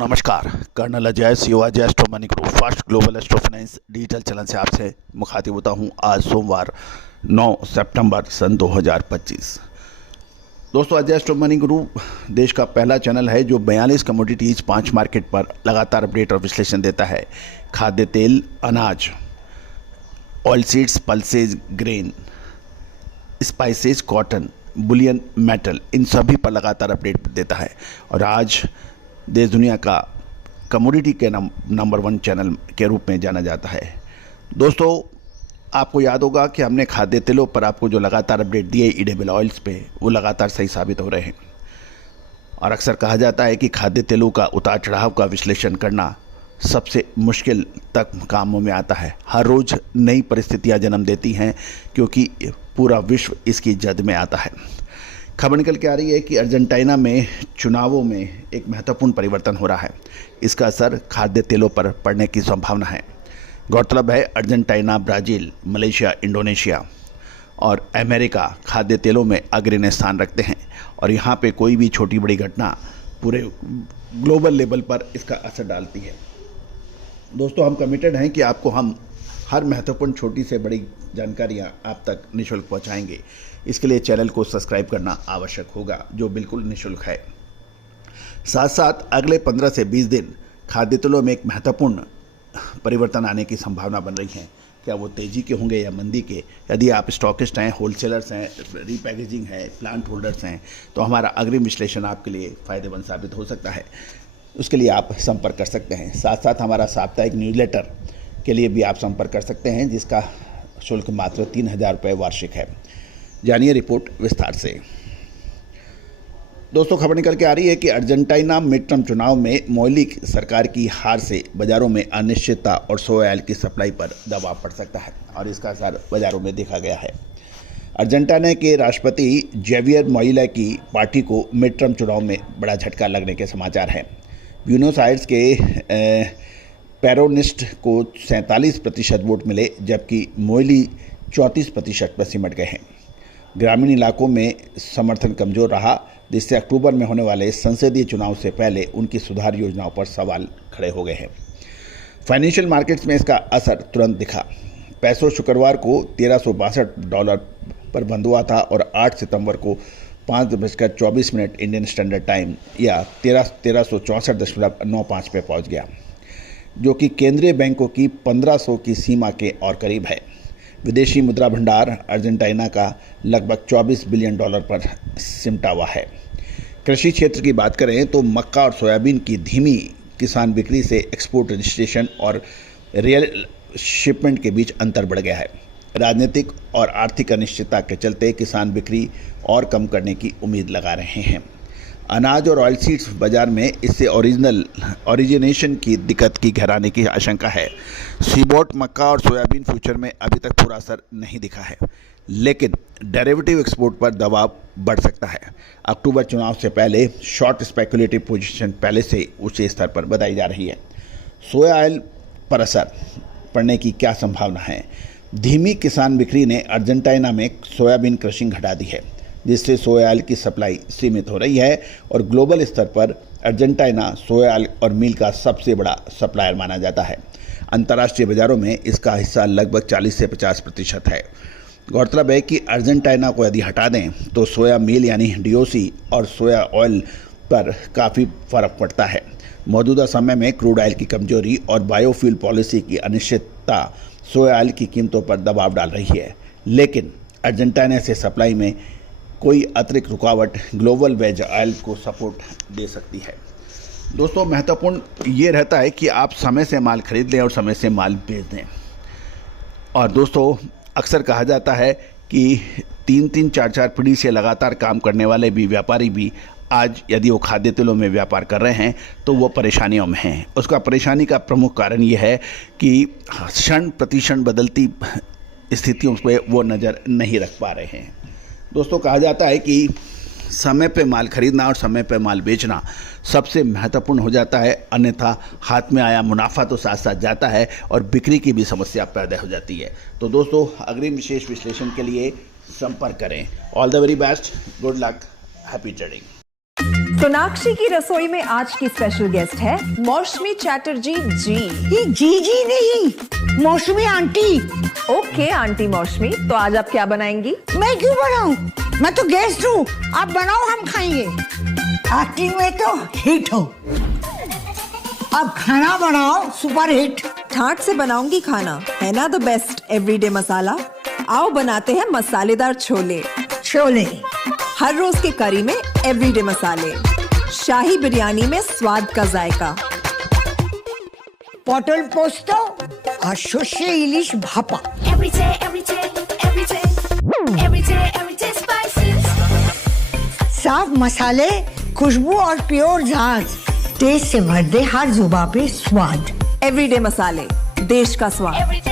दोस्तों नमस्कार। Colonel Ajay CO Ajay astro money group first global astro finance digital channel से आपसे मुखातिब होता हूं। आज सोमवार 9 सितंबर सन 2025। दोस्तों अजय एस्ट्रो मनी ग्रुप देश का पहला चैनल है जो 42 कमोडिटीज 5 मार्केट पर लगातार अपडेट और विश्लेषण देता है। खाद्य तेल, अनाज, oil seeds, pulses, grain, spices, cotton, bullion, metal, इन सभी पर लगातार अपडेट देता है। और आज देश दुनिया का कमोडिटी के नंबर 1 चैनल के रूप में जाना जाता है। दोस्तों आपको याद होगा कि हमने खाद्य तेलों पर आपको जो लगातार अपडेट दिए ईडेबल ऑयल्स पे, वो लगातार सही साबित हो रहे हैं। और अक्सर कहा जाता है कि खाद्य तेलों का उतार चढ़ाव का विश्लेषण करना सबसे मुश्किल तक कामों में आता है। हर रोज़ नई परिस्थितियां जन्म देती हैं क्योंकि पूरा विश्व इसकी जद में आता है। खबर निकल के आ रही है कि अर्जेंटीना में चुनावों में एक महत्वपूर्ण परिवर्तन हो रहा है। इसका असर खाद्य तेलों पर पड़ने की संभावना है। गौरतलब है अर्जेंटीना, ब्राज़ील, मलेशिया, इंडोनेशिया और अमेरिका खाद्य तेलों में अग्रणी स्थान रखते हैं और यहाँ पे कोई भी छोटी बड़ी घटना पूरे ग्लोबल लेवल पर इसका असर डालती है। दोस्तों हम कमिटेड हैं कि आपको हम हर महत्वपूर्ण छोटी से बड़ी जानकारियां आप तक निःशुल्क पहुंचाएंगे। इसके लिए चैनल को सब्सक्राइब करना आवश्यक होगा, जो बिल्कुल निःशुल्क है। साथ साथ अगले 15 से 20 दिन खाद्य तेलों में एक महत्वपूर्ण परिवर्तन आने की संभावना बन रही है। क्या वो तेज़ी के होंगे या मंदी के? यदि आप स्टॉकिस्ट हैं, होलसेलर्स हैं, रीपैकेजिंग है, प्लांट होल्डर्स हैं, तो हमारा अग्रिम विश्लेषण आपके लिए फ़ायदेमंद साबित हो सकता है। उसके लिए आप संपर्क कर सकते हैं। साथ साथ हमारा साप्ताहिक न्यूज़लेटर के लिए भी आप संपर्क कर सकते हैं, जिसका शुल्क मात्र 3000 रुपये वार्षिक है। जानिए रिपोर्ट विस्तार से। दोस्तों खबर निकल के आ रही है कि अर्जेंटीना मिड टर्म चुनाव में मोइली सरकार की हार से बाजारों में अनिश्चितता और सोया ऑयल की सप्लाई पर दबाव पड़ सकता है और इसका असर बाजारों में देखा गया है। अर्जेंटीना के राष्ट्रपति जेवियर मोइला की पार्टी को मिड टर्म चुनाव में बड़ा झटका लगने के समाचार हैं। ब्यूनोस आयर्स के पेरोनिस्ट को 47% वोट मिले, जबकि मोइली 34% पर सिमट गए हैं। ग्रामीण इलाकों में समर्थन कमजोर रहा, जिससे अक्टूबर में होने वाले संसदीय चुनाव से पहले उनकी सुधार योजनाओं पर सवाल खड़े हो गए हैं। फाइनेंशियल मार्केट्स में इसका असर तुरंत दिखा। पैसो शुक्रवार को $1362 पर बंद हुआ था और 8 सितंबर को 5:24 इंडियन स्टैंडर्ड टाइम या 1364.95 पे पहुंच गया, जो कि केंद्रीय बैंकों की 1500 की सीमा के और करीब है। विदेशी मुद्रा भंडार अर्जेंटीना का लगभग $24 बिलियन पर सिमटा हुआ है। कृषि क्षेत्र की बात करें तो मक्का और सोयाबीन की धीमी किसान बिक्री से एक्सपोर्ट रजिस्ट्रेशन और रियल शिपमेंट के बीच अंतर बढ़ गया है। राजनीतिक और आर्थिक अनिश्चितता के चलते किसान बिक्री और कम करने की उम्मीद लगा रहे हैं। अनाज और ऑयल सीड्स बाजार में इससे ओरिजिनेशन की दिक्कत की गहराने की आशंका है। सीबॉट मक्का और सोयाबीन फ्यूचर में अभी तक पूरा असर नहीं दिखा है, लेकिन डेरिवेटिव एक्सपोर्ट पर दबाव बढ़ सकता है। अक्टूबर चुनाव से पहले शॉर्ट स्पेकुलेटिव पोजीशन पहले से ऊंचे स्तर पर बताई जा रही है। सोया ऑयल पर असर पड़ने की क्या संभावना है? धीमी किसान बिक्री ने अर्जेंटीना में सोयाबीन क्रशिंग घटा दी है, जिससे सोया ऑयल की सप्लाई सीमित हो रही है और ग्लोबल स्तर पर अर्जेंटीना सोया ऑयल और मील का सबसे बड़ा सप्लायर माना जाता है। अंतर्राष्ट्रीय बाजारों में इसका हिस्सा लगभग 40 से 50% है। गौरतलब है कि अर्जेंटीना को यदि हटा दें तो सोया मील यानी डीओसी और सोया ऑयल पर काफ़ी फर्क पड़ता है। मौजूदा समय में क्रूड ऑयल की कमजोरी और बायोफ्यूल पॉलिसी की अनिश्चितता सोया ऑयल की कीमतों पर दबाव डाल रही है, लेकिन अर्जेंटीना से सप्लाई में कोई अतिरिक्त रुकावट ग्लोबल वेज ऑयल को सपोर्ट दे सकती है। दोस्तों महत्वपूर्ण ये रहता है कि आप समय से माल खरीद लें और समय से माल बेच दें। और दोस्तों अक्सर कहा जाता है कि 3-3, 4-4 पीढ़ी से लगातार काम करने वाले भी व्यापारी भी आज यदि वो खाद्य तेलों में व्यापार कर रहे हैं तो वो परेशानियों में हैं। उसका परेशानी का प्रमुख कारण ये है कि क्षण प्रतिक्षण बदलती स्थितियों पे वो नज़र नहीं रख पा रहे हैं। दोस्तों कहा जाता है कि समय पे माल खरीदना और समय पे माल बेचना सबसे महत्वपूर्ण हो जाता है, अन्यथा हाथ में आया मुनाफा तो साथ साथ जाता है और बिक्री की भी समस्या पैदा हो जाती है। तो दोस्तों अग्रिम विशेष विश्लेषण के लिए संपर्क करें। All the very best, good luck, happy trading. Sonakshi की रसोई में आज की स्पेशल गेस्ट है मौसमी चैटर्जी जी। ये जी नहीं, मौसमी आंटी। ओके आंटी मौसमी, तो आज आप क्या बनाएंगी? मैं क्यों बनाऊं? मैं तो गेस्ट हूँ, आप बनाओ, हम खाएंगे। एक्टिंग में तो हिट हो, अब खाना बनाओ सुपर हिट। ठाट से बनाऊंगी खाना, है ना द बेस्ट एवरीडे मसाला। आओ बनाते हैं मसालेदार छोले। छोले हर रोज के करी में एवरीडे मसाले, शाही बिरयानी में स्वाद का जायका। पटल पोस्तो और सर्षे इलिश भापा। साफ मसाले, खुशबू और प्योर झांझ, टेस्ट से भर दे हर जुबां पे स्वाद। एवरीडे मसाले, देश का स्वाद।